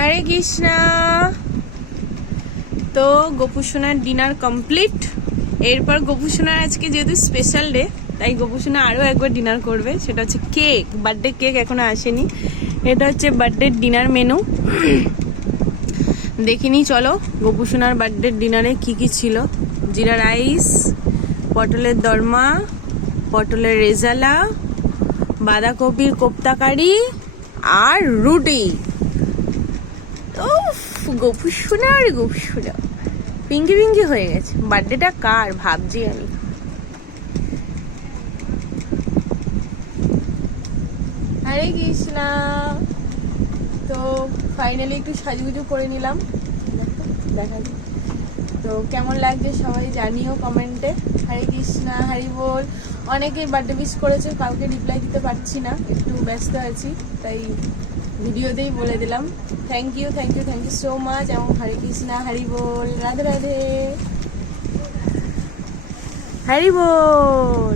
হরে কৃষ্ণা। তো গোপুসোনার dinner complete. এরপর গোপুসোনার আজকে যেহেতু স্পেশাল ডে তাই গোপুসোনা আরও একবার ডিনার করবে। সেটা হচ্ছে কেক বার্থডে কেক এখনও আসেনি। এটা হচ্ছে বার্থডে ডিনার মেনু দেখিনি চলো, গোপুসোনার বার্থডে ডিনারে কি কি ছিল? জিরা রাইস, পটলের দরমা, পটলের রেজালা, বাঁধাকপির কোপ্তা কারি আর রুটি। উফ গপু শোনা আর গপু শোনা পিঙ্কি পিঙ্কি হয়ে গেছে। বার্থডেটা কার? ভাবছি আমি। হরে কৃষ্ণা। তো ফাইনালি একটু সাজুগুজু করে নিলাম। দেখা তো কেমন লাগছে সবাই জানিও কমেন্টে হরে কৃষ্ণা, হরি বল। অনেকেই বার্থডে মিস করেছে, কাউকে রিপ্লাই দিতে পারছি না, একটু ব্যস্ত আছি, তাই ভিডিওতেই বলে দিলাম। Thank you thank you thank you so much এবং হরে কৃষ্ণা, হরি বল, রাধে রাধে। হরি বল!